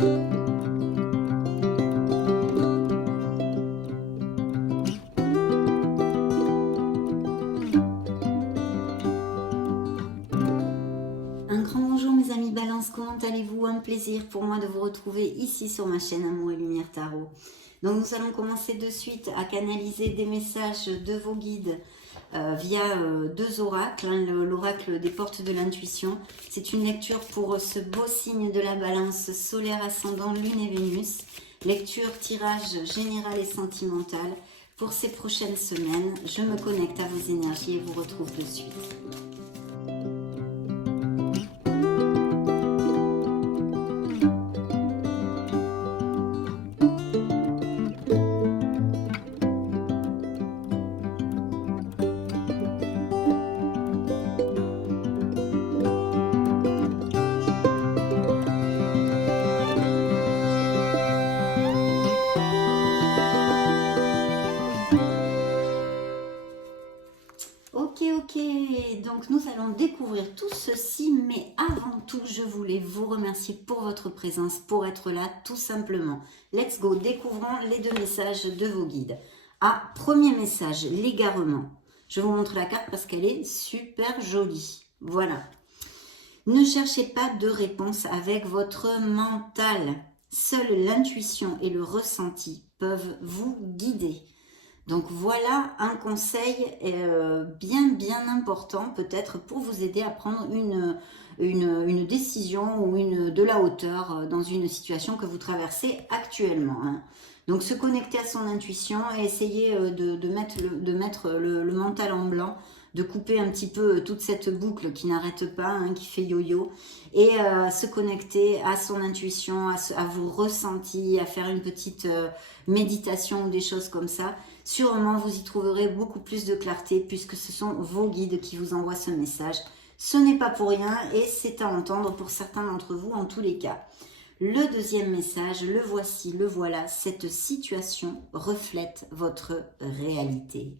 Un grand bonjour mes amis Balance, comment allez-vous? Un plaisir pour moi de vous retrouver ici sur ma chaîne Amour et Lumière Tarot. Donc nous allons commencer de suite à canaliser des messages de vos guides via deux oracles, hein, l'oracle des portes de l'intuition. C'est une lecture pour ce beau signe de la Balance, solaire, ascendant, lune et Vénus. Lecture, tirage général et sentimental pour ces prochaines semaines. Je me connecte à vos énergies et vous retrouve de suite. Ok, donc nous allons découvrir tout ceci, mais avant tout, je voulais vous remercier pour votre présence, pour être là, tout simplement. Let's go, découvrons les deux messages de vos guides. Ah, premier message, l'égarement. Je vous montre la carte parce qu'elle est super jolie. Voilà. Ne cherchez pas de réponse avec votre mental. Seule l'intuition et le ressenti peuvent vous guider. Donc voilà un conseil bien important peut-être pour vous aider à prendre une décision ou de la hauteur dans une situation que vous traversez actuellement. Hein. Donc se connecter à son intuition et essayer de mettre le mental en blanc, de couper un petit peu toute cette boucle qui n'arrête pas, hein, qui fait yo-yo, et se connecter à son intuition, à vos ressentis, à faire une petite méditation ou des choses comme ça. Sûrement, vous y trouverez beaucoup plus de clarté puisque ce sont vos guides qui vous envoient ce message. Ce n'est pas pour rien et c'est à entendre pour certains d'entre vous en tous les cas. Le deuxième message, le voici, le voilà. Cette situation reflète votre réalité.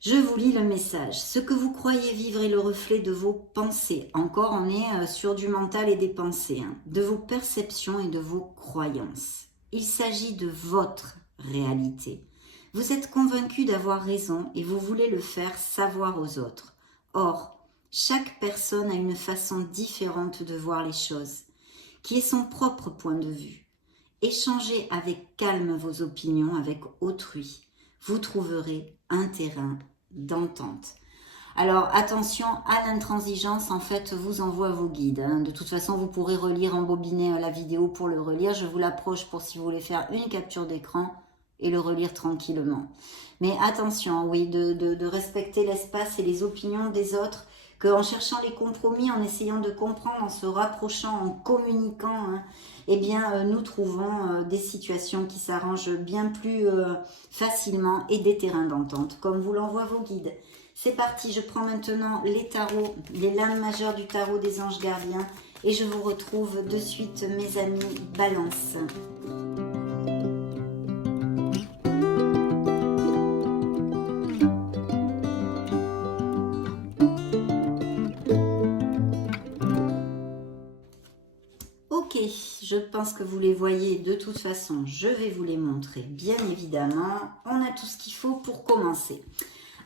Je vous lis le message. Ce que vous croyez vivre est le reflet de vos pensées. Encore, on est sur du mental et des pensées. Hein, de vos perceptions et de vos croyances. Il s'agit de votre réalité. Vous êtes convaincu d'avoir raison et vous voulez le faire savoir aux autres. Or, chaque personne a une façon différente de voir les choses, qui est son propre point de vue. Échangez avec calme vos opinions avec autrui. Vous trouverez un terrain d'entente. Alors attention à l'intransigeance, en fait, vous envoie vos guides. Hein. De toute façon, vous pourrez relire, embobiner la vidéo pour le relire. Je vous l'approche pour si vous voulez faire une capture d'écran et le relire tranquillement. Mais attention, oui, de respecter l'espace et les opinions des autres, qu'en cherchant les compromis, en essayant de comprendre, en se rapprochant, en communiquant, hein, eh bien, nous trouvons des situations qui s'arrangent bien plus facilement et des terrains d'entente, comme vous l'envoient vos guides. C'est parti, je prends maintenant les tarots, les lames majeures du tarot des anges gardiens et je vous retrouve de suite mes amis Balance. Ok, je pense que vous les voyez de toute façon, je vais vous les montrer bien évidemment. On a tout ce qu'il faut pour commencer.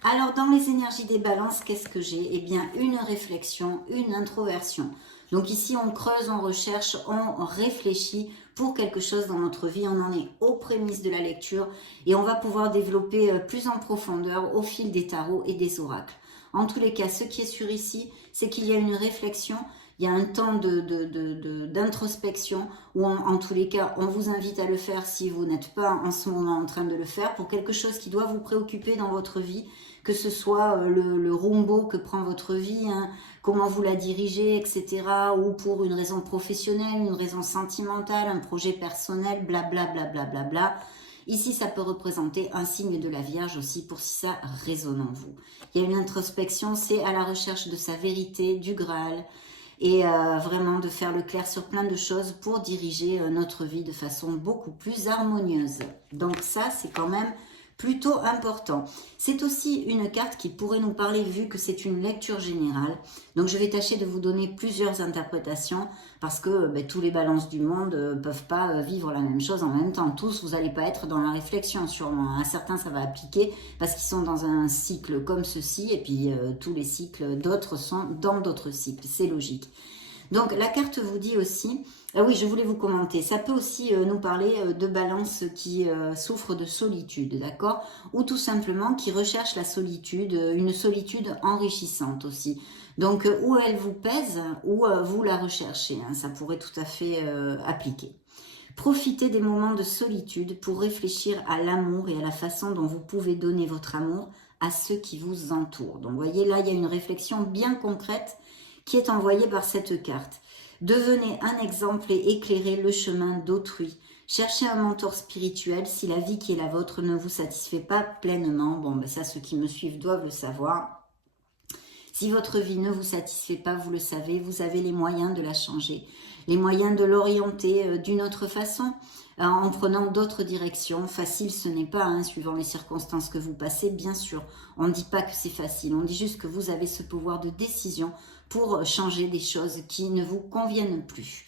Alors, dans les énergies des balances, qu'est-ce que j'ai? Eh bien, une réflexion, une introversion. Donc ici, on creuse, on recherche, on réfléchit pour quelque chose dans notre vie. On en est aux prémices de la lecture et on va pouvoir développer plus en profondeur au fil des tarots et des oracles. En tous les cas, ce qui est sûr ici, c'est qu'il y a une réflexion, il y a un temps d'introspection où en tous les cas, on vous invite à le faire si vous n'êtes pas en ce moment en train de le faire pour quelque chose qui doit vous préoccuper dans votre vie, que ce soit le rumbo que prend votre vie, hein, comment vous la dirigez, etc. ou pour une raison professionnelle, une raison sentimentale, un projet personnel, blablabla. Bla, bla, bla, bla. Ici, ça peut représenter un signe de la Vierge aussi pour si ça résonne en vous. Il y a une introspection, c'est à la recherche de sa vérité, du Graal, et vraiment de faire le clair sur plein de choses pour diriger notre vie de façon beaucoup plus harmonieuse. Donc ça, c'est quand même plutôt important. C'est aussi une carte qui pourrait nous parler vu que c'est une lecture générale. Donc je vais tâcher de vous donner plusieurs interprétations parce que tous les balances du monde ne peuvent pas vivre la même chose en même temps. Tous, vous n'allez pas être dans la réflexion sûrement. À certains, ça va appliquer parce qu'ils sont dans un cycle comme ceci et puis tous les cycles d'autres sont dans d'autres cycles. C'est logique. Donc la carte vous dit aussi, oui je voulais vous commenter, ça peut aussi nous parler de balance qui souffre de solitude, d'accord? Ou tout simplement qui recherche la solitude, une solitude enrichissante aussi. Donc ou elle vous pèse ou vous la recherchez, hein, ça pourrait tout à fait appliquer. Profitez des moments de solitude pour réfléchir à l'amour et à la façon dont vous pouvez donner votre amour à ceux qui vous entourent. Donc vous voyez là il y a une réflexion bien concrète qui est envoyé par cette carte. Devenez un exemple et éclairez le chemin d'autrui. Cherchez un mentor spirituel si la vie qui est la vôtre ne vous satisfait pas pleinement. Bon, ça, ceux qui me suivent doivent le savoir. Si votre vie ne vous satisfait pas, vous le savez, vous avez les moyens de la changer, les moyens de l'orienter d'une autre façon, en prenant d'autres directions. Facile, ce n'est pas, hein, suivant les circonstances que vous passez, bien sûr. On ne dit pas que c'est facile, on dit juste que vous avez ce pouvoir de décision pour changer des choses qui ne vous conviennent plus.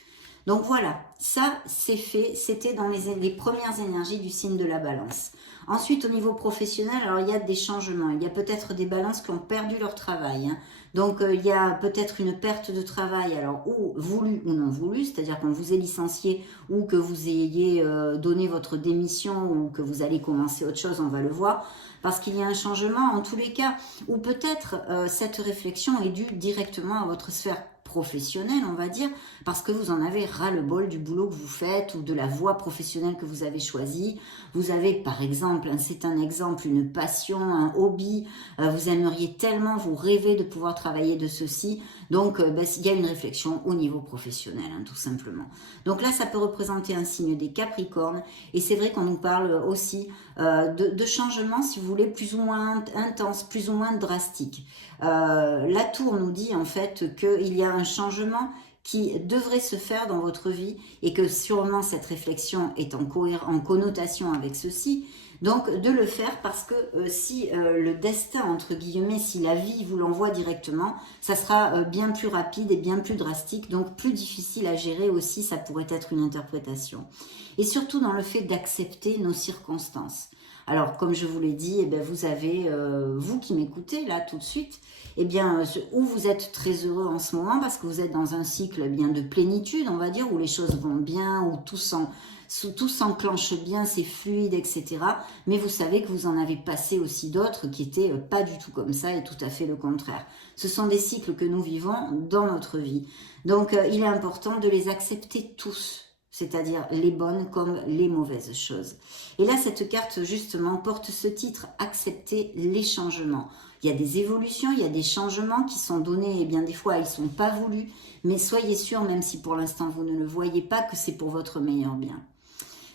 Donc voilà, ça c'est fait, c'était dans les premières énergies du signe de la balance. Ensuite au niveau professionnel, alors il y a des changements, il y a peut-être des balances qui ont perdu leur travail, hein. Donc il y a peut-être une perte de travail, alors ou voulu ou non voulu, c'est-à-dire qu'on vous ait licencié ou que vous ayez donné votre démission ou que vous allez commencer autre chose, on va le voir, parce qu'il y a un changement en tous les cas, ou peut-être cette réflexion est due directement à votre sphère professionnelle, on va dire, parce que vous en avez ras-le-bol du boulot que vous faites ou de la voie professionnelle que vous avez choisie. Vous avez par exemple, c'est un exemple, une passion, un hobby, vous aimeriez tellement, vous rêvez de pouvoir travailler de ceci, donc il y a une réflexion au niveau professionnel, hein, tout simplement. Donc là, ça peut représenter un signe des Capricornes, et c'est vrai qu'on nous parle aussi de changements, si vous voulez, plus ou moins intenses, plus ou moins drastiques. La tour nous dit en fait qu'il y a un changement qui devrait se faire dans votre vie et que sûrement cette réflexion est en connotation avec ceci. Donc de le faire parce que si le destin, entre guillemets, si la vie vous l'envoie directement, ça sera bien plus rapide et bien plus drastique, donc plus difficile à gérer aussi, ça pourrait être une interprétation. Et surtout dans le fait d'accepter nos circonstances. Alors, comme je vous l'ai dit, eh bien, vous avez, vous qui m'écoutez là tout de suite, eh bien, où vous êtes très heureux en ce moment parce que vous êtes dans un cycle eh bien de plénitude, on va dire, où les choses vont bien, où tout s'enclenche bien, c'est fluide, etc. Mais vous savez que vous en avez passé aussi d'autres qui étaient pas du tout comme ça et tout à fait le contraire. Ce sont des cycles que nous vivons dans notre vie. Donc, il est important de les accepter tous, c'est-à-dire les bonnes comme les mauvaises choses. Et là, cette carte, justement, porte ce titre « Accepter les changements ». Il y a des évolutions, il y a des changements qui sont donnés, et bien des fois, ils ne sont pas voulus, mais soyez sûrs, même si pour l'instant, vous ne le voyez pas, que c'est pour votre meilleur bien.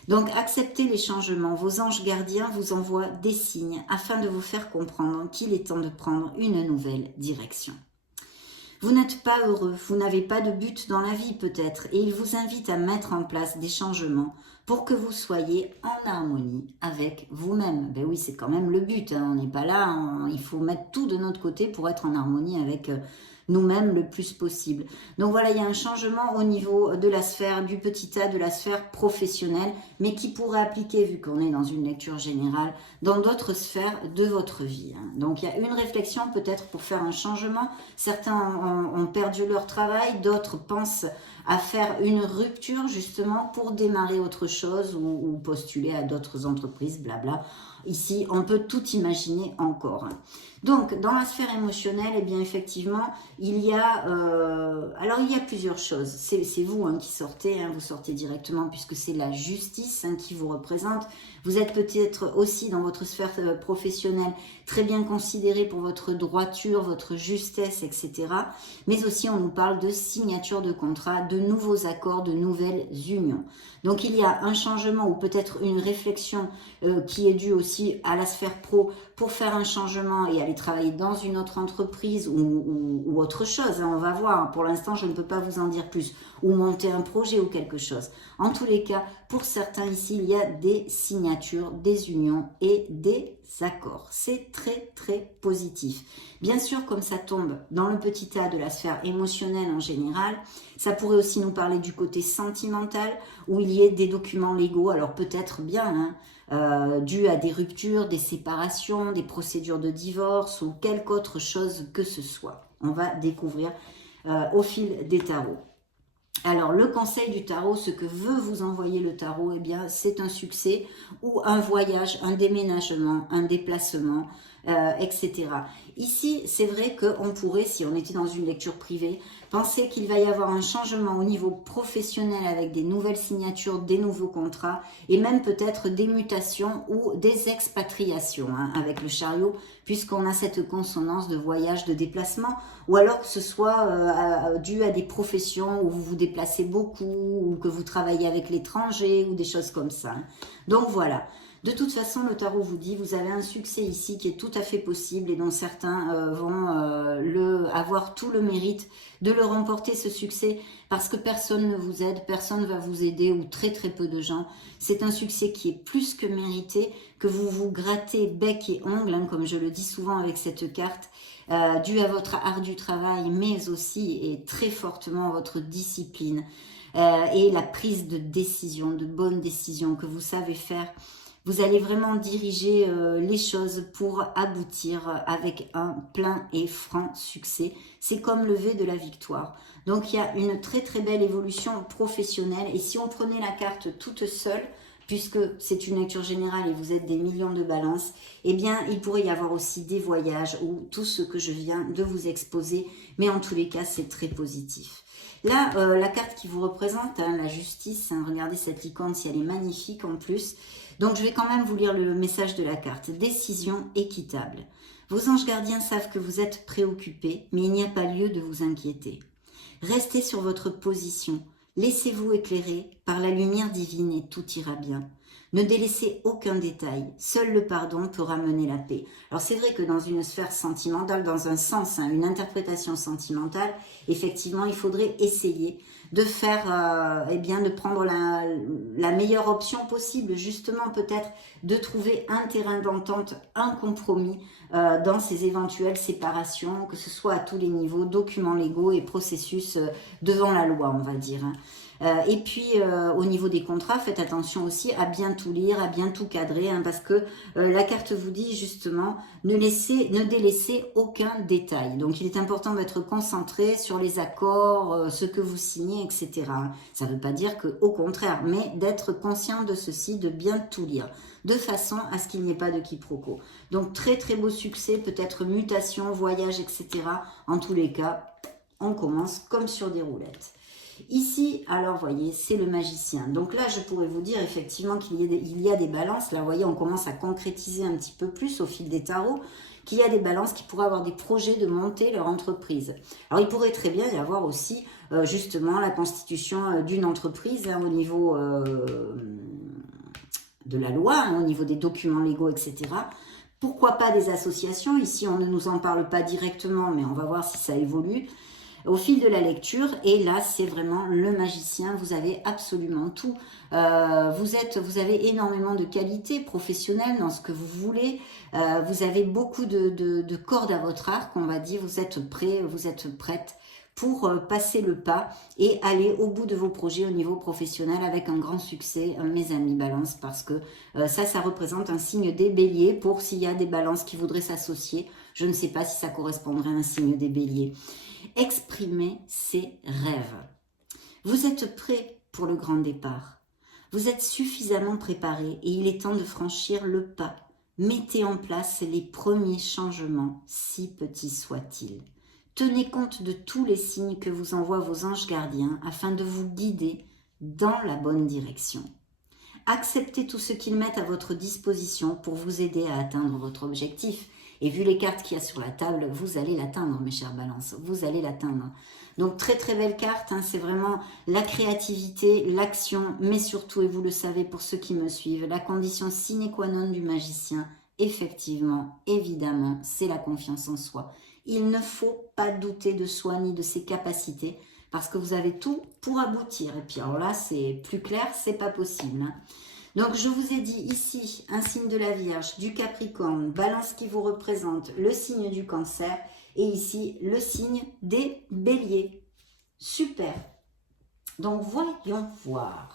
Donc, acceptez les changements. Vos anges gardiens vous envoient des signes afin de vous faire comprendre qu'il est temps de prendre une nouvelle direction. Vous n'êtes pas heureux, vous n'avez pas de but dans la vie peut-être, et il vous invite à mettre en place des changements pour que vous soyez en harmonie avec vous-même. Ben oui, c'est quand même le but, hein. On n'est pas là, il faut mettre tout de notre côté pour être en harmonie avec nous-mêmes le plus possible. Donc voilà, il y a un changement au niveau de la sphère du petit a, de la sphère professionnelle, mais qui pourrait appliquer, vu qu'on est dans une lecture générale, dans d'autres sphères de votre vie, hein. Donc il y a une réflexion peut-être pour faire un changement. Certains ont perdu leur travail, d'autres pensent à faire une rupture justement pour démarrer autre chose ou postuler à d'autres entreprises, blabla. Ici, on peut tout imaginer encore. Donc, dans la sphère émotionnelle, eh bien, effectivement, il y a plusieurs choses. C'est vous hein, qui sortez, hein, vous sortez directement puisque c'est la justice hein, qui vous représente. Vous êtes peut-être aussi dans votre sphère professionnelle très bien considéré pour votre droiture, votre justesse, etc. Mais aussi, on nous parle de signature de contrat, de de nouveaux accords, de nouvelles unions. Donc il y a un changement ou peut-être une réflexion qui est due aussi à la sphère pro pour faire un changement et aller travailler dans une autre entreprise ou autre chose. On va voir, pour l'instant je ne peux pas vous en dire plus. Ou monter un projet ou quelque chose. En tous les cas, pour certains ici, il y a des signatures, des unions et des accords. C'est très très positif. Bien sûr, comme ça tombe dans le petit A de la sphère émotionnelle en général, ça pourrait aussi nous parler du côté sentimental où il y ait des documents légaux, alors peut-être bien, dû à des ruptures, des séparations, des procédures de divorce ou quelque autre chose que ce soit. On va découvrir au fil des tarots. Alors, le conseil du tarot, ce que veut vous envoyer le tarot, eh bien, c'est un succès ou un voyage, un déménagement, un déplacement, etc. Ici, c'est vrai qu'on pourrait, si on était dans une lecture privée, penser qu'il va y avoir un changement au niveau professionnel avec des nouvelles signatures, des nouveaux contrats et même peut-être des mutations ou des expatriations avec le chariot, puisqu'on a cette consonance de voyage, de déplacement, ou alors que ce soit dû à des professions où vous vous déplacez beaucoup ou que vous travaillez avec l'étranger ou des choses comme ça. Donc voilà. De toute façon, le tarot vous dit, vous avez un succès ici qui est tout à fait possible et dont certains vont avoir tout le mérite de le remporter, ce succès, parce que personne ne vous aide, personne ne va vous aider ou très très peu de gens. C'est un succès qui est plus que mérité, que vous vous grattez bec et ongle, comme je le dis souvent avec cette carte, dû à votre art du travail, mais aussi et très fortement à votre discipline et la prise de décision, de bonnes décisions que vous savez faire. Vous allez vraiment diriger les choses pour aboutir avec un plein et franc succès. C'est comme le V de la victoire. Donc il y a une très très belle évolution professionnelle. Et si on prenait la carte toute seule, puisque c'est une lecture générale et vous êtes des millions de balances, eh bien il pourrait y avoir aussi des voyages ou tout ce que je viens de vous exposer. Mais en tous les cas, c'est très positif. Là, la carte qui vous représente, la justice, regardez cette licorne si elle est magnifique en plus. Donc, je vais quand même vous lire le message de la carte. Décision équitable. Vos anges gardiens savent que vous êtes préoccupés, mais il n'y a pas lieu de vous inquiéter. Restez sur votre position. Laissez-vous éclairer par la lumière divine et tout ira bien. Ne délaissez aucun détail. Seul le pardon peut ramener la paix. Alors c'est vrai que dans une sphère sentimentale, dans un sens, une interprétation sentimentale, effectivement, il faudrait essayer de faire, de prendre la meilleure option possible, justement peut-être de trouver un terrain d'entente, un compromis dans ces éventuelles séparations, que ce soit à tous les niveaux, documents légaux et processus devant la loi, on va dire. Et puis au niveau des contrats, faites attention aussi à bien tout lire, à bien tout cadrer, parce que la carte vous dit justement ne délaissez aucun détail. Donc il est important d'être concentré sur les accords, ce que vous signez, etc. Ça ne veut pas dire que au contraire, mais d'être conscient de ceci, de bien tout lire, de façon à ce qu'il n'y ait pas de quiproquo. Donc très très beau succès, peut-être mutation, voyage, etc. En tous les cas, on commence comme sur des roulettes. Ici, alors, voyez, c'est le magicien. Donc là, je pourrais vous dire effectivement qu'il y a des balances. Là, vous voyez, on commence à concrétiser un petit peu plus au fil des tarots, qu'il y a des balances qui pourraient avoir des projets de monter leur entreprise. Alors, il pourrait très bien y avoir aussi, justement, la constitution d'une entreprise au niveau de la loi, au niveau des documents légaux, etc. Pourquoi pas des associations? Ici, on ne nous en parle pas directement, mais on va voir si ça évolue au fil de la lecture. Et là, c'est vraiment le magicien. Vous avez absolument tout. Vous avez énormément de qualités professionnelles dans ce que vous voulez. Vous avez beaucoup de cordes à votre arc, on va dire. Vous êtes prêts, vous êtes prête pour passer le pas et aller au bout de vos projets au niveau professionnel avec un grand succès, mes amis Balance, parce que ça représente un signe des béliers. Pour s'il y a des balances qui voudraient s'associer, je ne sais pas si ça correspondrait à un signe des béliers. Exprimez ses rêves. Vous êtes prêt pour le grand départ. Vous êtes suffisamment préparé et il est temps de franchir le pas. Mettez en place les premiers changements, si petits soient-ils. Tenez compte de tous les signes que vous envoient vos anges gardiens afin de vous guider dans la bonne direction. Acceptez tout ce qu'ils mettent à votre disposition pour vous aider à atteindre votre objectif. Et vu les cartes qu'il y a sur la table, vous allez l'atteindre, mes chers balances. Vous allez l'atteindre. Donc, très très belle carte. Hein, c'est vraiment la créativité, l'action, mais surtout, et vous le savez pour ceux qui me suivent, la condition sine qua non du magicien, effectivement, évidemment, c'est la confiance en soi. Il ne faut pas douter de soi ni de ses capacités parce que vous avez tout pour aboutir. Et puis alors là, c'est plus clair, c'est pas possible. Hein. Donc je vous ai dit ici, un signe de la Vierge, du Capricorne, Balance qui vous représente, le signe du Cancer et ici le signe des Béliers. Super. Donc voyons voir.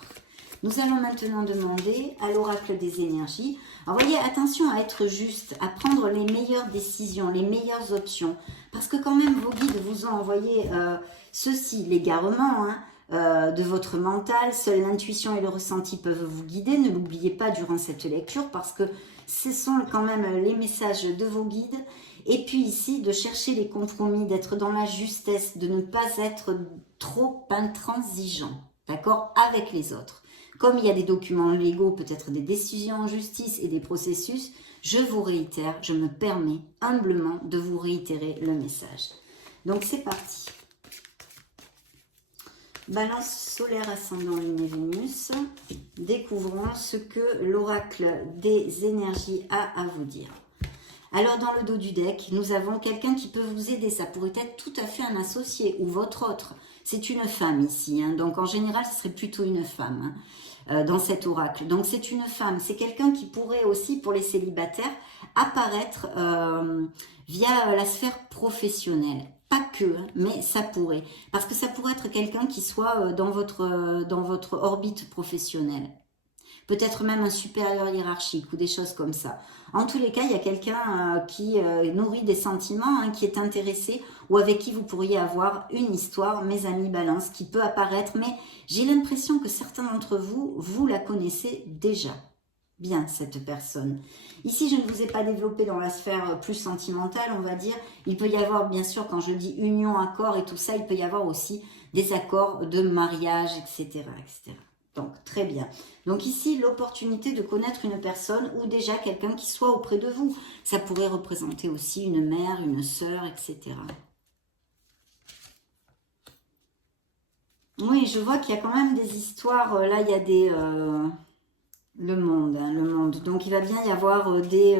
Nous allons maintenant demander à l'oracle des énergies. Alors voyez, attention à être juste, à prendre les meilleures décisions, les meilleures options. Parce que quand même, vos guides vous ont envoyé ceci, l'égarement de votre mental. Seule l'intuition et le ressenti peuvent vous guider. Ne l'oubliez pas durant cette lecture parce que ce sont quand même les messages de vos guides. Et puis ici, de chercher les compromis, d'être dans la justesse, de ne pas être trop intransigeant, d'accord, avec les autres. Comme il y a des documents légaux, peut-être des décisions en justice et des processus, je vous réitère, je me permets humblement de vous réitérer le message. Donc c'est parti. Balance solaire ascendant Lune et Vénus. Découvrons ce que l'oracle des énergies a à vous dire. Alors dans le dos du deck, nous avons quelqu'un qui peut vous aider. Ça pourrait être tout à fait un associé ou votre autre. C'est une femme ici, hein. Donc en général, ce serait plutôt une femme dans cet oracle. Donc c'est une femme, c'est quelqu'un qui pourrait aussi, pour les célibataires, apparaître via la sphère professionnelle. Pas que, hein, mais ça pourrait. Parce que ça pourrait être quelqu'un qui soit dans votre orbite professionnelle. Peut-être même un supérieur hiérarchique ou des choses comme ça. En tous les cas, il y a quelqu'un qui nourrit des sentiments, hein, qui est intéressé ou avec qui vous pourriez avoir une histoire, mes amis balance, qui peut apparaître. Mais j'ai l'impression que certains d'entre vous, vous la connaissez déjà. Bien, cette personne. Ici, je ne vous ai pas développé dans la sphère plus sentimentale, on va dire. Il peut y avoir, bien sûr, quand je dis union, accord et tout ça, il peut y avoir aussi des accords de mariage, etc., etc. Donc, très bien. Donc ici, l'opportunité de connaître une personne ou déjà quelqu'un qui soit auprès de vous. Ça pourrait représenter aussi une mère, une sœur, etc. Oui, je vois qu'il y a quand même des histoires. Là, il y a des... le monde, hein, le monde. Donc, il va bien y avoir des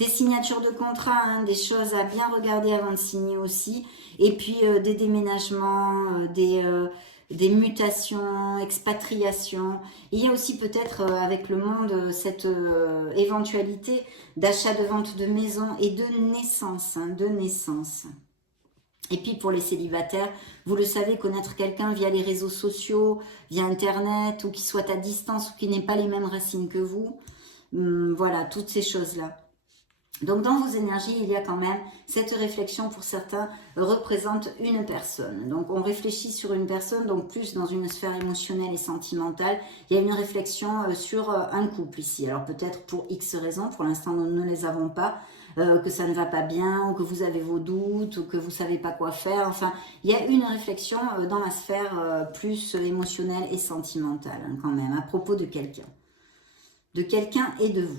signatures de contrat, hein, des choses à bien regarder avant de signer aussi. Et puis, des déménagements, des mutations, expatriations. Il y a aussi peut-être avec le monde cette éventualité d'achat, de vente de maison et de naissance, hein, de naissance. Et puis pour les célibataires, vous le savez, connaître quelqu'un via les réseaux sociaux, via Internet, ou qui soit à distance, ou qui n'ait pas les mêmes racines que vous. Voilà, toutes ces choses-là. Donc dans vos énergies, il y a quand même cette réflexion pour certains représente une personne. Donc on réfléchit sur une personne, donc plus dans une sphère émotionnelle et sentimentale. Il y a une réflexion sur un couple ici. Alors peut-être pour X raisons, pour l'instant nous ne les avons pas. Que ça ne va pas bien, ou que vous avez vos doutes, ou que vous ne savez pas quoi faire. Enfin, il y a une réflexion dans la sphère plus émotionnelle et sentimentale, hein, quand même, à propos de quelqu'un. De quelqu'un et de vous.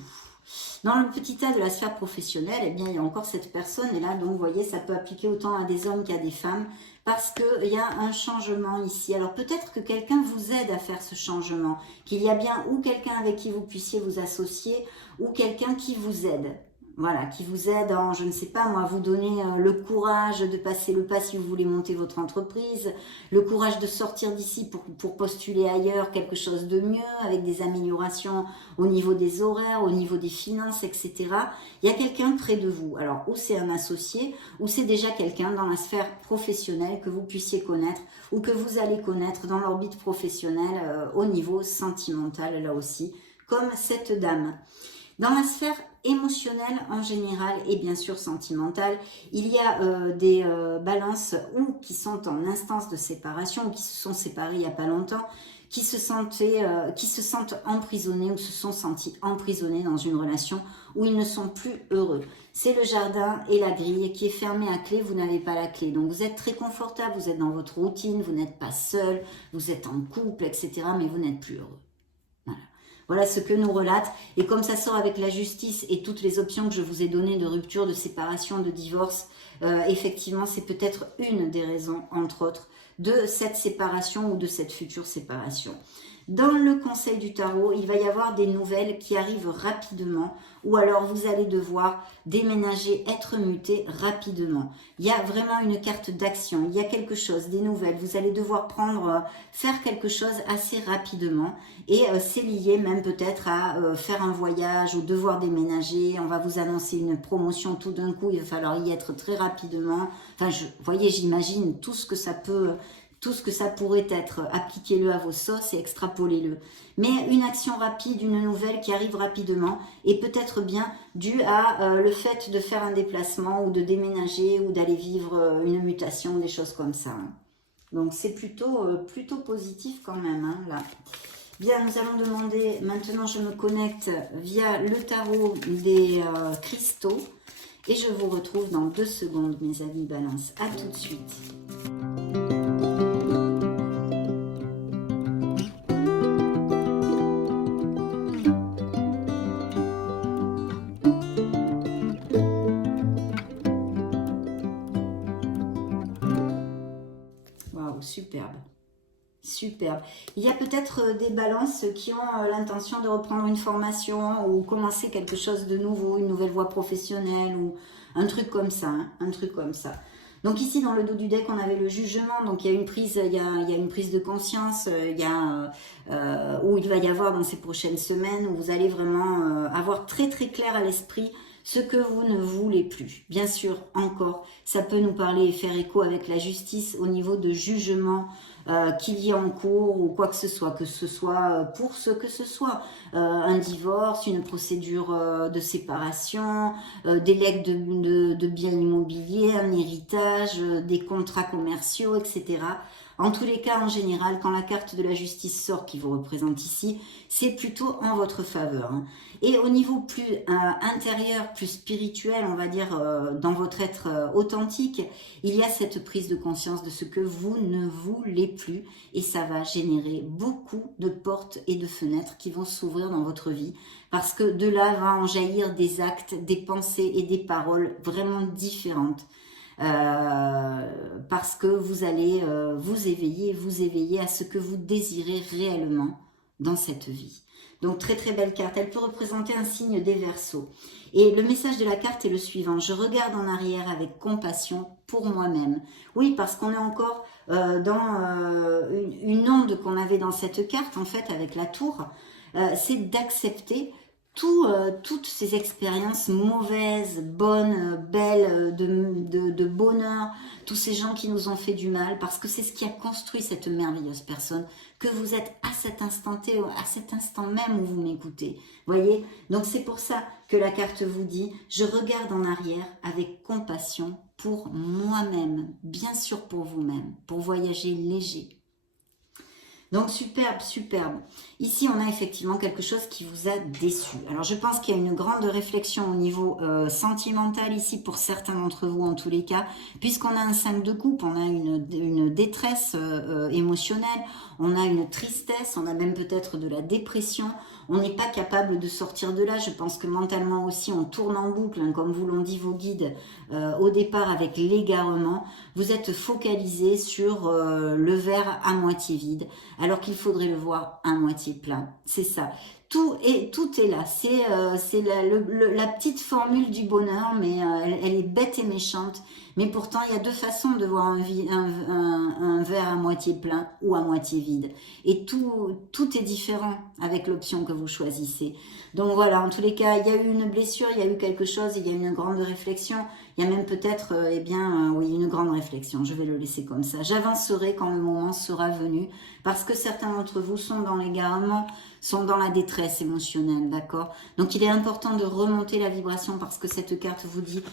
Dans le petit tas de la sphère professionnelle, eh bien, il y a encore cette personne. Et là, donc, vous voyez, ça peut appliquer autant à des hommes qu'à des femmes. Parce qu'il y a un changement ici. Alors, peut-être que quelqu'un vous aide à faire ce changement. Qu'il y a bien ou quelqu'un avec qui vous puissiez vous associer, ou quelqu'un qui vous aide. Voilà, qui vous aide en, je ne sais pas moi, vous donner le courage de passer le pas si vous voulez monter votre entreprise, le courage de sortir d'ici pour postuler ailleurs quelque chose de mieux, avec des améliorations au niveau des horaires, au niveau des finances, etc. Il y a quelqu'un près de vous. Alors, ou c'est un associé, ou c'est déjà quelqu'un dans la sphère professionnelle que vous puissiez connaître, ou que vous allez connaître dans l'orbite professionnelle au niveau sentimental, là aussi, comme cette dame. Dans la sphère émotionnelle en général et bien sûr sentimentale, il y a des balances ou qui sont en instance de séparation ou qui se sont séparés il n'y a pas longtemps, qui se sentent emprisonnés ou se sont sentis emprisonnés dans une relation où ils ne sont plus heureux. C'est le jardin et la grille qui est fermée à clé, vous n'avez pas la clé. Donc vous êtes très confortable, vous êtes dans votre routine, vous n'êtes pas seul, vous êtes en couple, etc. mais vous n'êtes plus heureux. Voilà. Voilà ce que nous relate. Et comme ça sort avec la justice et toutes les options que je vous ai données de rupture, de séparation, de divorce, effectivement, c'est peut-être une des raisons, entre autres, de cette séparation ou de cette future séparation. Dans le conseil du tarot, il va y avoir des nouvelles qui arrivent rapidement ou alors vous allez devoir déménager, être muté rapidement. Il y a vraiment une carte d'action, il y a quelque chose, des nouvelles. Vous allez devoir faire quelque chose assez rapidement et c'est lié même peut-être à faire un voyage ou devoir déménager. On va vous annoncer une promotion tout d'un coup, il va falloir y être très rapidement. Enfin, vous voyez, j'imagine tout ce que ça peut... Tout ce que ça pourrait être, appliquez-le à vos sauces et extrapolez-le. Mais une action rapide, une nouvelle qui arrive rapidement est peut-être bien due à le fait de faire un déplacement ou de déménager ou d'aller vivre une mutation, des choses comme ça. Donc c'est plutôt positif quand même, hein, là. Bien, nous allons demander, maintenant je me connecte via le tarot des cristaux et je vous retrouve dans 2 secondes, mes amis Balance. À tout de suite. Superbe, superbe. Il y a peut-être des balances qui ont l'intention de reprendre une formation ou commencer quelque chose de nouveau, une nouvelle voie professionnelle ou un truc comme ça, hein, un truc comme ça. Donc ici dans le dos du deck on avait le jugement, donc il y a une prise, il y a une prise de conscience, où il va y avoir dans ces prochaines semaines où vous allez vraiment avoir très très clair à l'esprit ce que vous ne voulez plus. Bien sûr, encore, ça peut nous parler et faire écho avec la justice au niveau de jugement qu'il y a en cours ou quoi que ce soit pour ce que ce soit, un divorce, une procédure de séparation, des legs de biens immobiliers, un héritage, des contrats commerciaux, etc. En tous les cas, en général, quand la carte de la justice sort qui vous représente ici, c'est plutôt en votre faveur. Hein. Et au niveau plus intérieur, plus spirituel, on va dire, dans votre être authentique, il y a cette prise de conscience de ce que vous ne voulez plus. Et ça va générer beaucoup de portes et de fenêtres qui vont s'ouvrir dans votre vie. Parce que de là va en jaillir des actes, des pensées et des paroles vraiment différentes. Parce que vous allez vous éveiller à ce que vous désirez réellement dans cette vie. Donc très très belle carte, elle peut représenter un signe des Verseaux. Et le message de la carte est le suivant: je regarde en arrière avec compassion pour moi-même. Oui, parce qu'on est encore dans une onde qu'on avait dans cette carte, en fait, avec la tour, c'est d'accepter toutes ces expériences mauvaises, bonnes, belles, de bonheur, tous ces gens qui nous ont fait du mal, parce que c'est ce qui a construit cette merveilleuse personne que vous êtes à cet instant T, à cet instant même où vous m'écoutez. Voyez, donc c'est pour ça que la carte vous dit: je regarde en arrière avec compassion pour moi-même, bien sûr pour vous-même, pour voyager léger. Donc superbe, superbe. Ici, on a effectivement quelque chose qui vous a déçu. Alors, je pense qu'il y a une grande réflexion au niveau sentimental ici, pour certains d'entre vous en tous les cas, puisqu'on a un 5 de coupe, on a une détresse émotionnelle, on a une tristesse, on a même peut-être de la dépression. On n'est pas capable de sortir de là. Je pense que mentalement aussi, on tourne en boucle, hein, comme vous l'ont dit vos guides au départ avec l'égarement. Vous êtes focalisé sur le verre à moitié vide, alors qu'il faudrait le voir à moitié plein. C'est ça. Tout est là. C'est la petite formule du bonheur, mais elle est bête et méchante. Mais pourtant, il y a 2 façons de voir un verre à moitié plein ou à moitié vide. Et tout est différent avec l'option que vous choisissez. Donc voilà, en tous les cas, il y a eu une blessure, il y a eu quelque chose, il y a eu une grande réflexion. Il y a même peut-être, oui, une grande réflexion. Je vais le laisser comme ça. J'avancerai quand le moment sera venu, parce que certains d'entre vous sont dans l'égarement, sont dans la détresse émotionnelle, d'accord? Donc il est important de remonter la vibration, parce que cette carte vous dit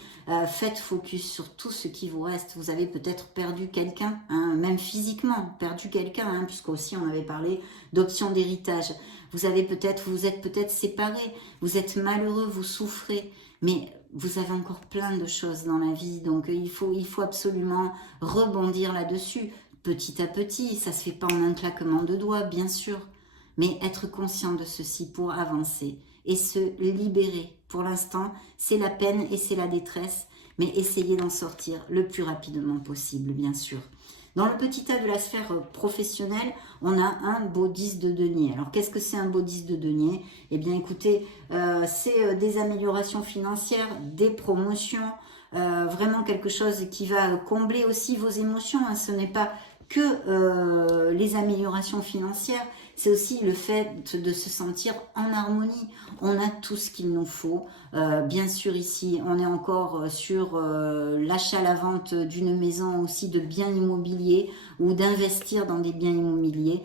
faites focus sur tout ce qui vous reste. Vous avez peut-être perdu quelqu'un, hein, même physiquement perdu quelqu'un, hein, puisqu'aussi on avait parlé d'option d'héritage. Vous êtes peut-être séparés, vous êtes malheureux, vous souffrez, mais vous avez encore plein de choses dans la vie, donc il faut absolument rebondir là-dessus, petit à petit. Ça se fait pas en un claquement de doigts, bien sûr, mais être conscient de ceci pour avancer et se libérer. Pour l'instant, c'est la peine et c'est la détresse, mais essayez d'en sortir le plus rapidement possible, bien sûr. Dans le petit tas de la sphère professionnelle, on a un beau 10 de denier. Alors, qu'est-ce que c'est un beau 10 de denier? Eh bien, écoutez, c'est des améliorations financières, des promotions, vraiment quelque chose qui va combler aussi vos émotions. Hein. Ce n'est pas que les améliorations financières, c'est aussi le fait de se sentir en harmonie. On a tout ce qu'il nous faut. Bien sûr, ici, on est encore sur l'achat, la vente d'une maison, aussi de biens immobiliers ou d'investir dans des biens immobiliers,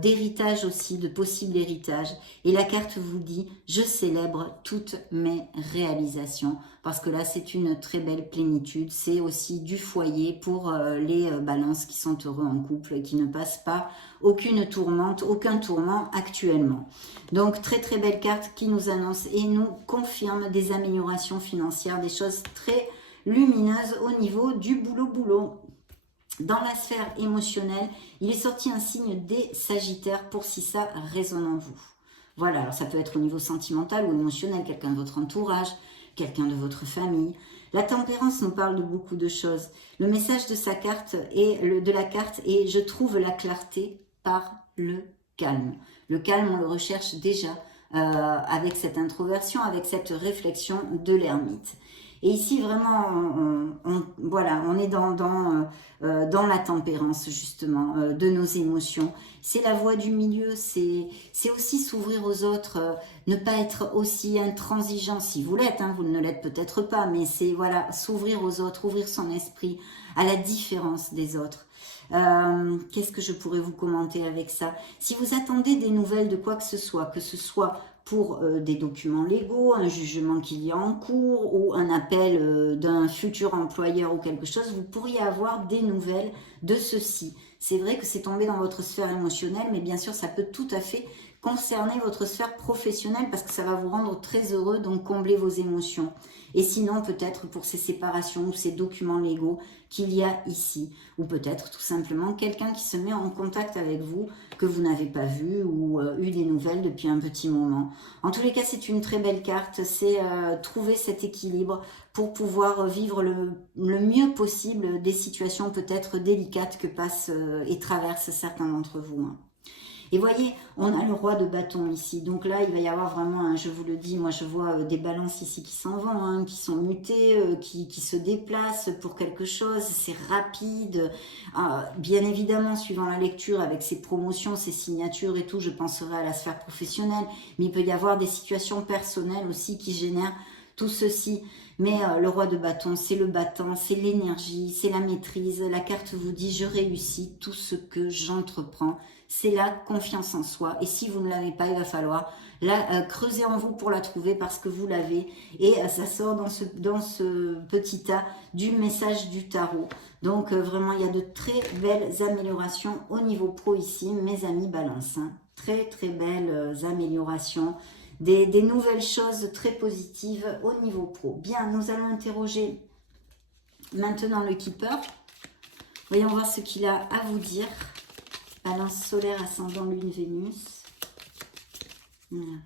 d'héritage aussi, de possibles héritages. Et la carte vous dit, je célèbre toutes mes réalisations. Parce que là, c'est une très belle plénitude. C'est aussi du foyer pour les balances qui sont heureux en couple et qui ne passent pas aucune tourmente, aucun tourment actuellement. Donc, très très belle carte qui nous annonce et nous confirme des améliorations financières, des choses très lumineuses au niveau du boulot. Dans la sphère émotionnelle, il est sorti un signe des Sagittaires pour si ça résonne en vous. Voilà, alors ça peut être au niveau sentimental ou émotionnel, quelqu'un de votre entourage, quelqu'un de votre famille. La tempérance nous parle de beaucoup de choses. Le message de sa carte de la carte est « Je trouve la clarté par le calme ». Le calme, on le recherche déjà avec cette introversion, avec cette réflexion de l'ermite. Et ici, vraiment, voilà, on est dans la tempérance, justement, de nos émotions. C'est la voie du milieu, c'est aussi s'ouvrir aux autres, ne pas être aussi intransigeant, si vous l'êtes, hein, vous ne l'êtes peut-être pas, mais c'est, voilà, s'ouvrir aux autres, ouvrir son esprit à la différence des autres. Qu'est-ce que je pourrais vous commenter avec ça? Si vous attendez des nouvelles de quoi que ce soit pour des documents légaux, un jugement qu'il y a en cours ou un appel d'un futur employeur ou quelque chose, vous pourriez avoir des nouvelles de ceci. C'est vrai que c'est tombé dans votre sphère émotionnelle, mais bien sûr, ça peut tout à fait concerner votre sphère professionnelle parce que ça va vous rendre très heureux, donc combler vos émotions. Et sinon, peut-être pour ces séparations ou ces documents légaux qu'il y a ici. Ou peut-être tout simplement quelqu'un qui se met en contact avec vous que vous n'avez pas vu ou eu des nouvelles depuis un petit moment. En tous les cas, c'est une très belle carte. C'est trouver cet équilibre pour pouvoir vivre le mieux possible des situations peut-être délicates que passent et traversent certains d'entre vous. Hein. Et voyez, on a le roi de bâton ici. Donc là, il va y avoir vraiment, hein, je vous le dis, moi je vois des balances ici qui s'en vont, hein, qui sont mutées, qui se déplacent pour quelque chose. C'est rapide. Bien évidemment, suivant la lecture, avec ses promotions, ses signatures et tout, je penserai à la sphère professionnelle. Mais il peut y avoir des situations personnelles aussi qui génèrent tout ceci. Mais le roi de bâton, c'est le battant, c'est l'énergie, c'est la maîtrise. La carte vous dit, je réussis tout ce que j'entreprends. C'est la confiance en soi. Et si vous ne l'avez pas, il va falloir la creuser en vous pour la trouver parce que vous l'avez. Et ça sort dans ce petit tas du message du tarot. Donc vraiment, il y a de très belles améliorations au niveau pro ici, mes amis balance. Hein. Très très belles améliorations. Des nouvelles choses très positives au niveau pro. Bien, nous allons interroger maintenant le Keeper. Voyons voir ce qu'il a à vous dire. Balance solaire, ascendant, lune, Vénus. Voilà.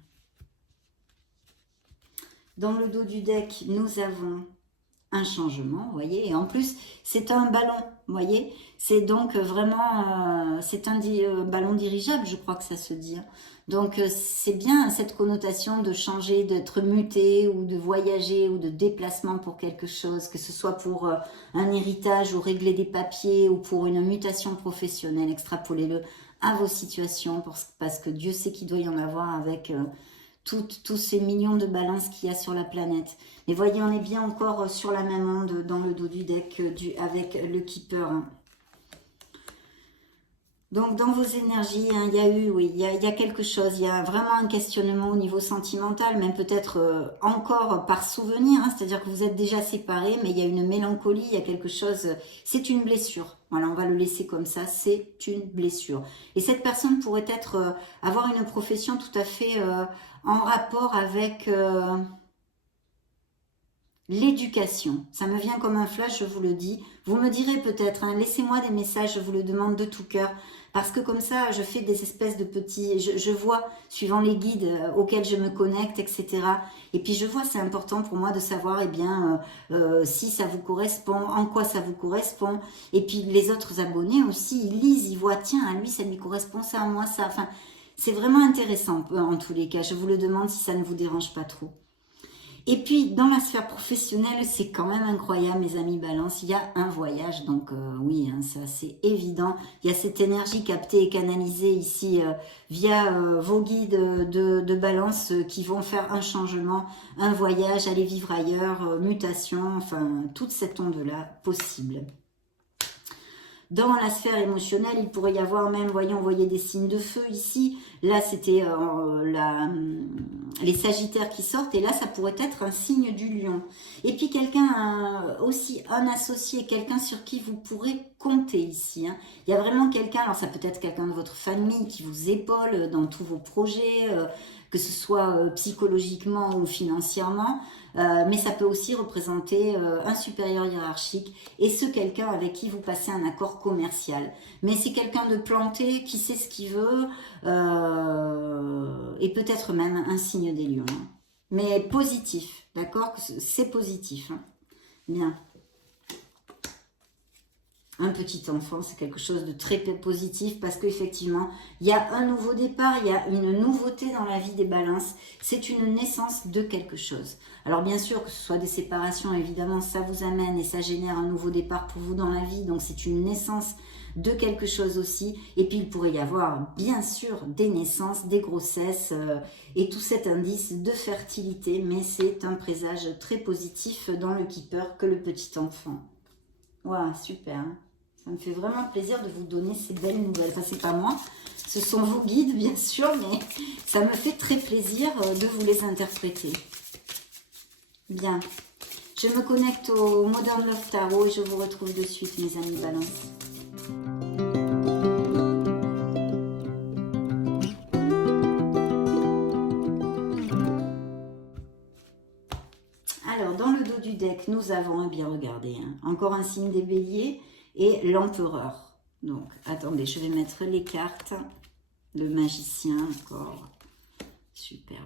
Dans le dos du deck, nous avons un changement, vous voyez. Et en plus, c'est un ballon, vous voyez. C'est donc vraiment, c'est un ballon dirigeable, je crois que ça se dit. Donc, c'est bien cette connotation de changer, d'être muté ou de voyager ou de déplacement pour quelque chose, que ce soit pour un héritage ou régler des papiers ou pour une mutation professionnelle. Extrapolez-le à vos situations parce que Dieu sait qu'il doit y en avoir avec tous ces millions de balances qu'il y a sur la planète. Mais voyez, on est bien encore sur la même onde dans le dos du deck avec le Keeper. Hein. Donc, dans vos énergies, hein, il y a eu, oui, il y a quelque chose, il y a vraiment un questionnement au niveau sentimental, même peut-être encore par souvenir, hein, c'est-à-dire que vous êtes déjà séparés, mais il y a une mélancolie, il y a quelque chose, c'est une blessure. Voilà, on va le laisser comme ça, c'est une blessure. Et cette personne pourrait être, avoir une profession tout à fait en rapport avec l'éducation. Ça me vient comme un flash, je vous le dis. Vous me direz peut-être, hein, laissez-moi des messages, je vous le demande de tout cœur. Parce que comme ça, je fais des espèces de petits... Je vois, suivant les guides auxquels je me connecte, etc. Et puis je vois, c'est important pour moi de savoir eh bien, si ça vous correspond, en quoi ça vous correspond. Et puis les autres abonnés aussi, ils lisent, ils voient, tiens, à lui, ça lui correspond, ça, à moi, ça. Enfin, c'est vraiment intéressant en tous les cas. Je vous le demande si ça ne vous dérange pas trop. Et puis, dans la sphère professionnelle, c'est quand même incroyable, mes amis Balance. Il y a un voyage, donc oui, hein, ça c'est évident. Il y a cette énergie captée et canalisée ici via vos guides de Balance qui vont faire un changement, un voyage, aller vivre ailleurs, mutation, enfin, toute cette onde-là possible. Dans la sphère émotionnelle, il pourrait y avoir même, voyons, on voyait des signes de feu ici. Là, c'était les sagittaires qui sortent. Et là, ça pourrait être un signe du lion. Et puis, quelqu'un, aussi un associé, quelqu'un sur qui vous pourrez compter ici. Hein. Il y a vraiment quelqu'un, alors ça peut être quelqu'un de votre famille qui vous épaule dans tous vos projets, que ce soit psychologiquement ou financièrement. Mais ça peut aussi représenter un supérieur hiérarchique et ce quelqu'un avec qui vous passez un accord commercial. Mais c'est quelqu'un de planté qui sait ce qu'il veut et peut-être même un signe des lions. Hein. Mais positif, d'accord? C'est positif. Hein. Bien. Un petit enfant, c'est quelque chose de très positif parce qu'effectivement, il y a un nouveau départ, il y a une nouveauté dans la vie des balances. C'est une naissance de quelque chose. Alors bien sûr, que ce soit des séparations, évidemment, ça vous amène et ça génère un nouveau départ pour vous dans la vie. Donc c'est une naissance de quelque chose aussi. Et puis il pourrait y avoir, bien sûr, des naissances, des grossesses et tout cet indice de fertilité. Mais c'est un présage très positif dans le keeper que le petit enfant. Waouh, super. Hein. Ça me fait vraiment plaisir de vous donner ces belles nouvelles. Enfin, c'est pas moi, ce sont vos guides, bien sûr, mais ça me fait très plaisir de vous les interpréter. Bien. Je me connecte au Modern Love Tarot et je vous retrouve de suite, mes amis Balance. Alors, dans le dos du deck, nous avons, bien regardé, hein, encore un signe des béliers et l'empereur. Donc, attendez, je vais mettre les cartes. Le magicien, encore. Superbe.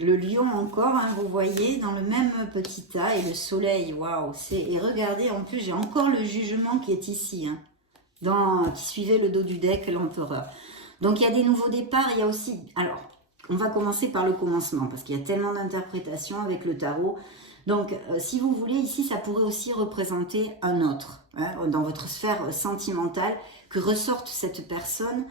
Le lion encore, hein, vous voyez, dans le même petit tas. Et le soleil, waouh. Et regardez, en plus, j'ai encore le jugement qui est ici, hein, qui suivait le dos du deck, l'empereur. Donc, il y a des nouveaux départs. Il y a aussi... Alors, on va commencer par le commencement, parce qu'il y a tellement d'interprétations avec le tarot. Donc, si vous voulez, ici, ça pourrait aussi représenter un autre, hein, dans votre sphère sentimentale, que ressorte cette personne,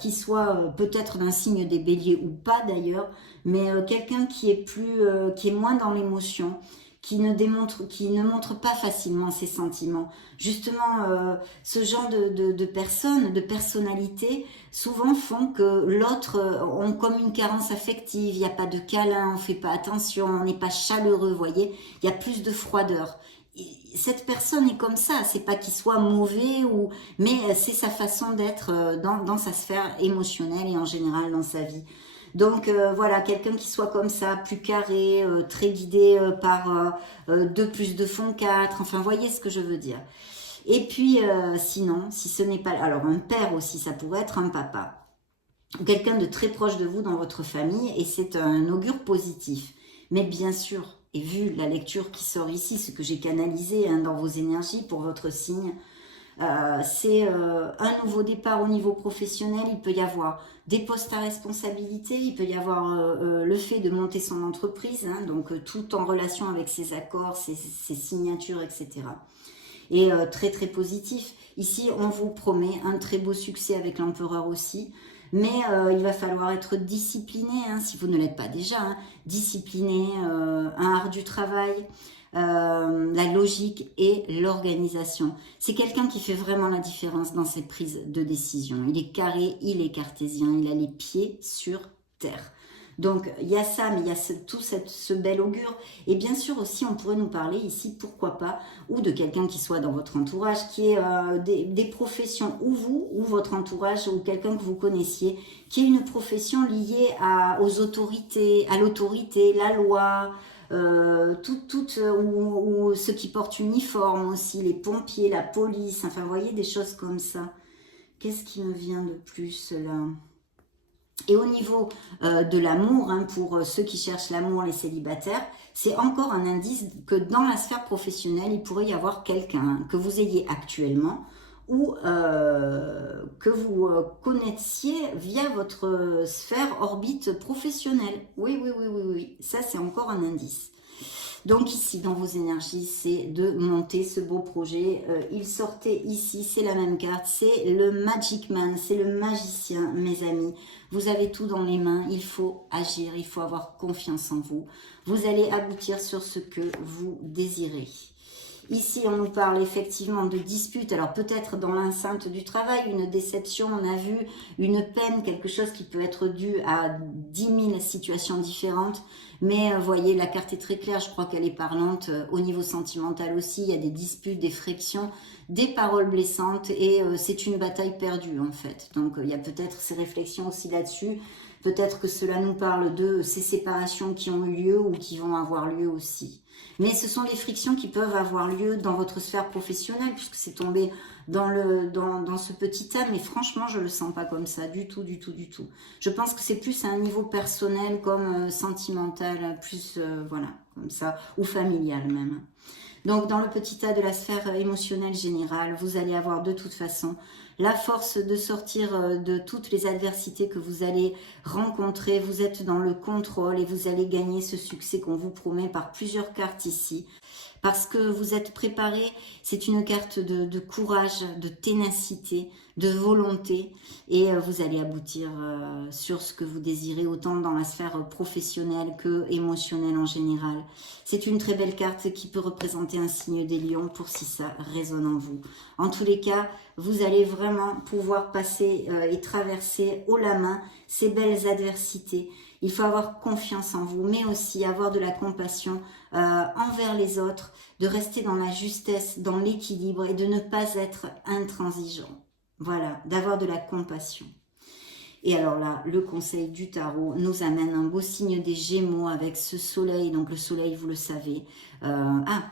qui soit peut-être d'un signe des béliers ou pas d'ailleurs, mais quelqu'un qui est moins dans l'émotion, qui ne montre pas facilement ses sentiments. Justement, ce genre de personnes, de personnalités, souvent font que l'autre ont comme une carence affective, il n'y a pas de câlin, on ne fait pas attention, on n'est pas chaleureux, vous voyez, il y a plus de froideur. Cette personne est comme ça, c'est pas qu'il soit mauvais, mais c'est sa façon d'être dans sa sphère émotionnelle et en général dans sa vie. Donc voilà, quelqu'un qui soit comme ça, plus carré, très guidé par 2 plus 2 font 4, enfin voyez ce que je veux dire. Et puis sinon, si ce n'est pas... Alors un père aussi, ça pourrait être un papa. Quelqu'un de très proche de vous dans votre famille et c'est un augure positif. Mais bien sûr, et vu la lecture qui sort ici, ce que j'ai canalisé hein, dans vos énergies pour votre signe, c'est un nouveau départ au niveau professionnel. Il peut y avoir des postes à responsabilité, il peut y avoir le fait de monter son entreprise, hein, donc tout en relation avec ses accords, ses signatures, etc. Et très très positif. Ici, on vous promet un très beau succès avec l'empereur aussi. Mais il va falloir être discipliné, hein, si vous ne l'êtes pas déjà, hein, discipliné, un ardu travail, la logique et l'organisation. C'est quelqu'un qui fait vraiment la différence dans ses prises de décision. Il est carré, il est cartésien, il a les pieds sur terre. Donc, il y a ça, mais il y a ce bel augure. Et bien sûr aussi, on pourrait nous parler ici, pourquoi pas, ou de quelqu'un qui soit dans votre entourage, qui est des professions, ou vous, ou votre entourage, ou quelqu'un que vous connaissiez, qui est une profession liée aux autorités, à l'autorité, la loi, ou ceux qui portent uniforme aussi, les pompiers, la police, enfin, vous voyez, des choses comme ça. Qu'est-ce qui me vient de plus là? Et au niveau de l'amour, hein, pour ceux qui cherchent l'amour, les célibataires, c'est encore un indice que dans la sphère professionnelle, il pourrait y avoir quelqu'un que vous ayez actuellement ou que vous connaissiez via votre sphère orbite professionnelle. Oui, oui, oui, oui, oui. Ça, c'est encore un indice. Donc ici, dans vos énergies, c'est de monter ce beau projet. Il sortait ici, c'est la même carte, c'est le Magic Man, c'est le magicien, mes amis. Vous avez tout dans les mains, il faut agir, il faut avoir confiance en vous. Vous allez aboutir sur ce que vous désirez. Ici, on nous parle effectivement de disputes. Alors peut-être dans l'enceinte du travail, une déception, on a vu une peine, quelque chose qui peut être dû à 10 000 situations différentes. Mais vous voyez, la carte est très claire, je crois qu'elle est parlante. Au niveau sentimental aussi, il y a des disputes, des frictions, des paroles blessantes et c'est une bataille perdue en fait. Donc il y a peut-être ces réflexions aussi là-dessus. Peut-être que cela nous parle de ces séparations qui ont eu lieu ou qui vont avoir lieu aussi. Mais ce sont des frictions qui peuvent avoir lieu dans votre sphère professionnelle puisque c'est tombé dans ce petit thème. Mais franchement, je ne le sens pas comme ça du tout, du tout, du tout. Je pense que c'est plus à un niveau personnel comme sentimental, plus voilà, comme ça, ou familial même. Donc dans le petit tas de la sphère émotionnelle générale, vous allez avoir de toute façon la force de sortir de toutes les adversités que vous allez rencontrer. Vous êtes dans le contrôle et vous allez gagner ce succès qu'on vous promet par plusieurs cartes ici. Parce que vous êtes préparé, c'est une carte de courage, de ténacité, de volonté et vous allez aboutir sur ce que vous désirez autant dans la sphère professionnelle que émotionnelle en général. C'est une très belle carte qui peut représenter un signe des lions pour si ça résonne en vous. En tous les cas, vous allez vraiment pouvoir passer et traverser haut la main ces belles adversités. Il faut avoir confiance en vous, mais aussi avoir de la compassion envers les autres, de rester dans la justesse, dans l'équilibre et de ne pas être intransigeant. Voilà, d'avoir de la compassion. Et alors là, le conseil du tarot nous amène un beau signe des Gémeaux avec ce soleil. Donc le soleil, vous le savez.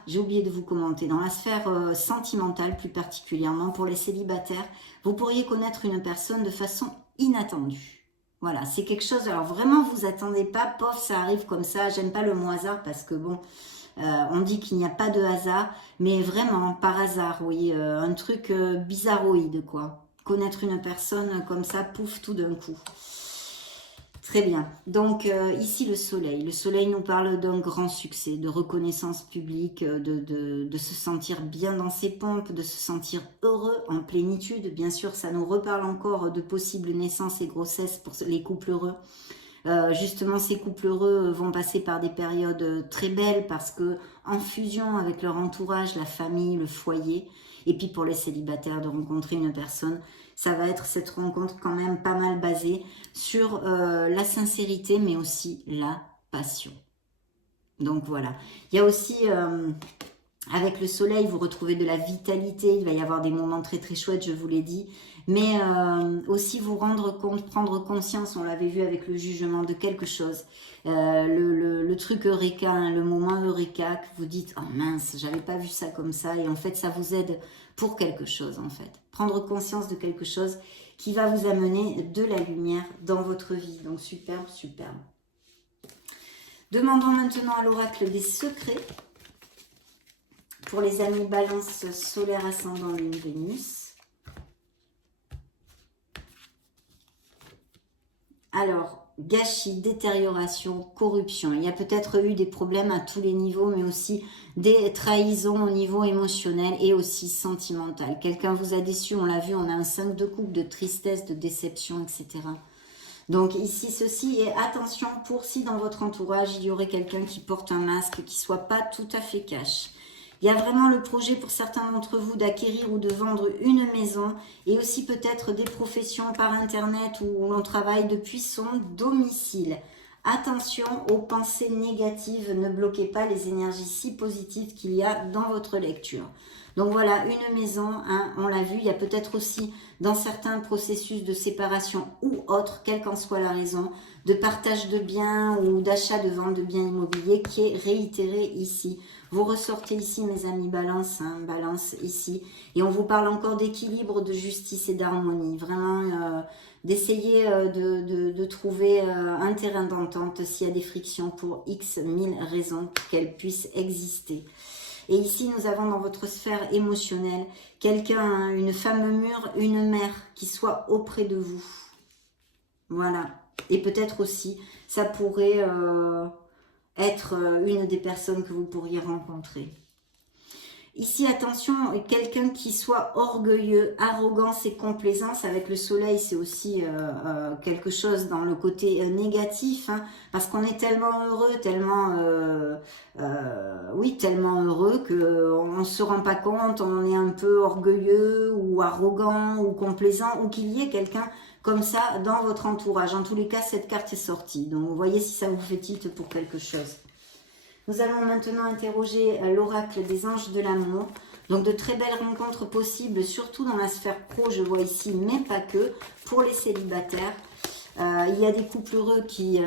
J'ai oublié de vous commenter. Dans la sphère sentimentale, plus particulièrement pour les célibataires, vous pourriez connaître une personne de façon inattendue. Voilà, c'est quelque chose, alors vraiment vous attendez pas, pof, ça arrive comme ça, j'aime pas le mot hasard parce que bon, on dit qu'il n'y a pas de hasard, mais vraiment par hasard, oui, un truc bizarroïde quoi, connaître une personne comme ça, pouf, tout d'un coup. Très bien, donc ici le soleil nous parle d'un grand succès, de reconnaissance publique, de se sentir bien dans ses pompes, de se sentir heureux, en plénitude. Bien sûr, ça nous reparle encore de possibles naissances et grossesses pour les couples heureux. Justement, ces couples heureux vont passer par des périodes très belles parce que en fusion avec leur entourage, la famille, le foyer, et puis pour les célibataires de rencontrer une personne, ça va être cette rencontre quand même pas mal basée sur la sincérité mais aussi la passion. Donc voilà, il y a aussi avec le soleil, vous retrouvez de la vitalité, il va y avoir des moments très très chouettes, je vous l'ai dit, mais aussi vous rendre compte, prendre conscience, on l'avait vu avec le jugement de quelque chose, le truc Eureka, hein, le moment Eureka, que vous dites, oh mince, j'avais pas vu ça comme ça, et en fait ça vous aide pour quelque chose en fait, prendre conscience de quelque chose qui va vous amener de la lumière dans votre vie, donc superbe, superbe. Demandons maintenant à l'oracle des secrets, pour les amis Balance, solaire, ascendant, lune, Vénus. Alors, gâchis, détérioration, corruption. Il y a peut-être eu des problèmes à tous les niveaux, mais aussi des trahisons au niveau émotionnel et aussi sentimental. Quelqu'un vous a déçu, on l'a vu, on a un 5 de coupe, de tristesse, de déception, etc. Donc ici, ceci, et attention pour si dans votre entourage, il y aurait quelqu'un qui porte un masque, qui ne soit pas tout à fait cash. Il y a vraiment le projet pour certains d'entre vous d'acquérir ou de vendre une maison et aussi peut-être des professions par internet où l'on travaille depuis son domicile. Attention aux pensées négatives, ne bloquez pas les énergies si positives qu'il y a dans votre lecture. Donc voilà, une maison, hein, on l'a vu, il y a peut-être aussi dans certains processus de séparation ou autres, quelle qu'en soit la raison, de partage de biens ou d'achat de vente de biens immobiliers qui est réitéré ici. Vous ressortez ici, mes amis, balance, hein, balance ici. Et on vous parle encore d'équilibre, de justice et d'harmonie. Vraiment, d'essayer de trouver un terrain d'entente s'il y a des frictions pour X mille raisons qu'elles puissent exister. Et ici, nous avons dans votre sphère émotionnelle quelqu'un, hein, une femme mûre, une mère qui soit auprès de vous. Voilà. Et peut-être aussi, ça pourrait être une des personnes que vous pourriez rencontrer. Ici, attention, quelqu'un qui soit orgueilleux, arrogance et complaisance. Avec le soleil, c'est aussi quelque chose dans le côté négatif, hein, parce qu'on est tellement heureux, tellement heureux qu'on ne se rend pas compte, on est un peu orgueilleux ou arrogant ou complaisant, ou qu'il y ait quelqu'un comme ça dans votre entourage. En tous les cas, cette carte est sortie. Donc, vous voyez si ça vous fait tilt pour quelque chose. Nous allons maintenant interroger l'oracle des anges de l'amour. Donc de très belles rencontres possibles, surtout dans la sphère pro, je vois ici, mais pas que, pour les célibataires. Il y a des couples heureux qui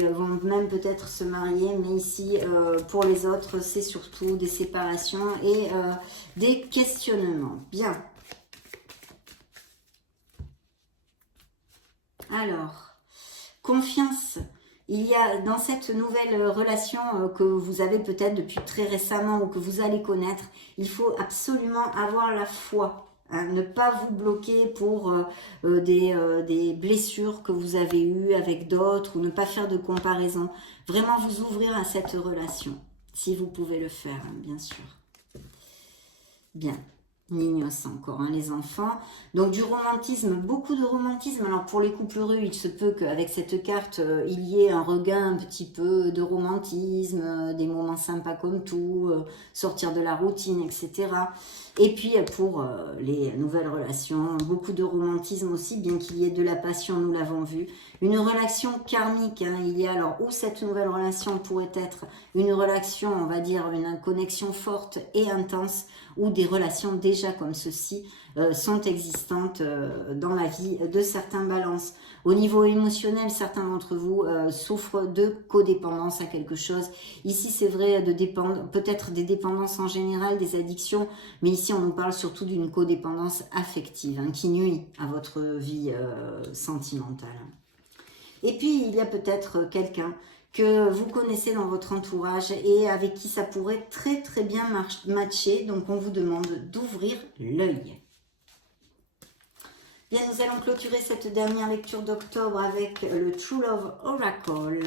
vont même peut-être se marier, mais ici, pour les autres, c'est surtout des séparations et des questionnements. Bien. Alors, confiance. Il y a dans cette nouvelle relation que vous avez peut-être depuis très récemment ou que vous allez connaître, il faut absolument avoir la foi. Hein, ne pas vous bloquer pour des blessures que vous avez eues avec d'autres ou ne pas faire de comparaison. Vraiment vous ouvrir à cette relation, si vous pouvez le faire, hein, bien sûr. Bien. Nignos encore, hein, les enfants. Donc du romantisme, beaucoup de romantisme. Alors pour les couples heureux, il se peut qu'avec cette carte, il y ait un regain un petit peu de romantisme, des moments sympas comme tout, sortir de la routine, etc. Et puis pour les nouvelles relations, beaucoup de romantisme aussi, bien qu'il y ait de la passion, nous l'avons vu. Une relation karmique, hein, il y a alors où cette nouvelle relation pourrait être une relation, on va dire, une connexion forte et intense, ou des relations déjà comme ceci sont existantes dans la vie de certains balances. Au niveau émotionnel, certains d'entre vous souffrent de codépendance à quelque chose. Ici, c'est vrai, peut-être des dépendances en général, des addictions, mais ici, on nous parle surtout d'une codépendance affective, hein, qui nuit à votre vie sentimentale. Et puis, il y a peut-être quelqu'un que vous connaissez dans votre entourage et avec qui ça pourrait très très bien matcher. Donc, on vous demande d'ouvrir l'œil. Bien, nous allons clôturer cette dernière lecture d'octobre avec le True Love Oracle.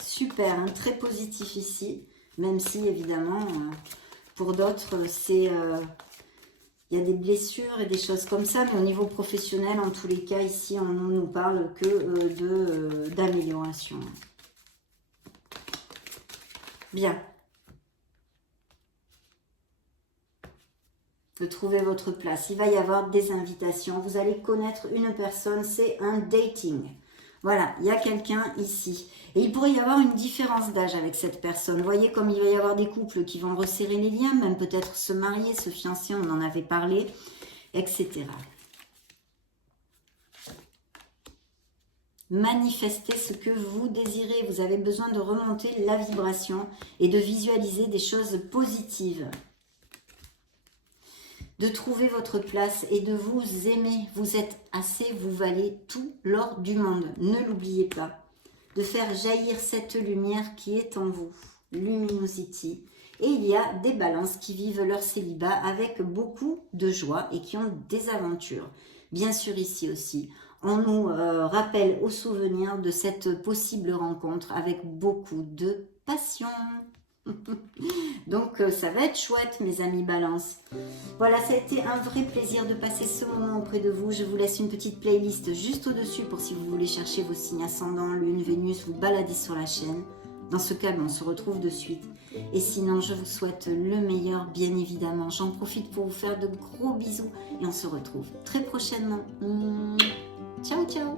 Super, hein, très positif ici, même si évidemment, pour d'autres, c'est... il y a des blessures et des choses comme ça, mais au niveau professionnel, en tous les cas, ici, on ne nous parle que d'amélioration. Bien. De trouver votre place. Il va y avoir des invitations. Vous allez connaître une personne, c'est un dating. Voilà, il y a quelqu'un ici. Et il pourrait y avoir une différence d'âge avec cette personne. Vous voyez comme il va y avoir des couples qui vont resserrer les liens, même peut-être se marier, se fiancer, on en avait parlé, etc. Manifestez ce que vous désirez. Vous avez besoin de remonter la vibration et de visualiser des choses positives. De trouver votre place et de vous aimer. Vous êtes assez, vous valez tout l'or du monde. Ne l'oubliez pas. De faire jaillir cette lumière qui est en vous. Luminosity. Et il y a des balances qui vivent leur célibat avec beaucoup de joie et qui ont des aventures. Bien sûr ici aussi, on nous rappelle au souvenir de cette possible rencontre avec beaucoup de passion. Donc ça va être chouette mes amis balance. Voilà, ça a été un vrai plaisir de passer ce moment auprès de vous. Je vous laisse une petite playlist juste au-dessus pour si vous voulez chercher vos signes ascendants, lune, Vénus, vous balader sur la chaîne. Dans ce cas, on se retrouve de suite. Et sinon, je vous souhaite le meilleur, bien évidemment. J'en profite pour vous faire de gros bisous et on se retrouve très prochainement. Ciao, ciao.